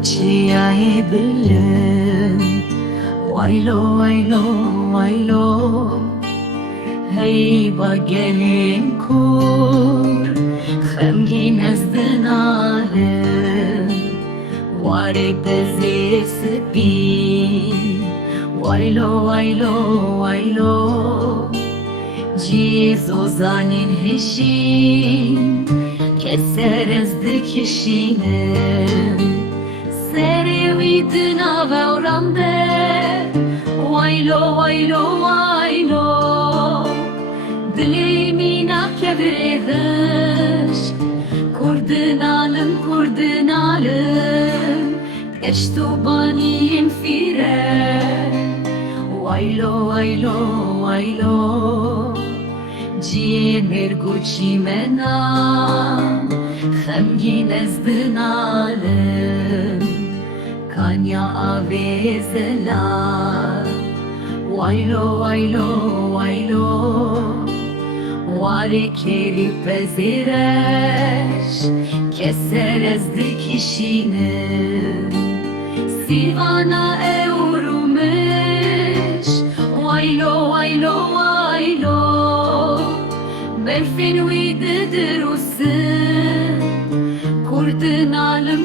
Kuchiai bilin Wailo, wailo, wailo Hey bagelin kur Khemgin ezdin alim Warek dezi sıkbi Wailo, wailo, wailo Cizo zanin hişin Keser ezdi kişinin Serivittin avevramde Wailo, wailo, wailo Dilimina kevredeş Kurdun alım Eştu baniyim fire Wailo, wailo, wailo Ciğer guçi mena Khemgin ezdin alim Kanya avezelar Wailo, wailo, wailo Ware keri pezireş Keser ezdi kişinin Silvana eurumeş Wailo, wailo, wailo Berfin uydedir usun Kurdun alım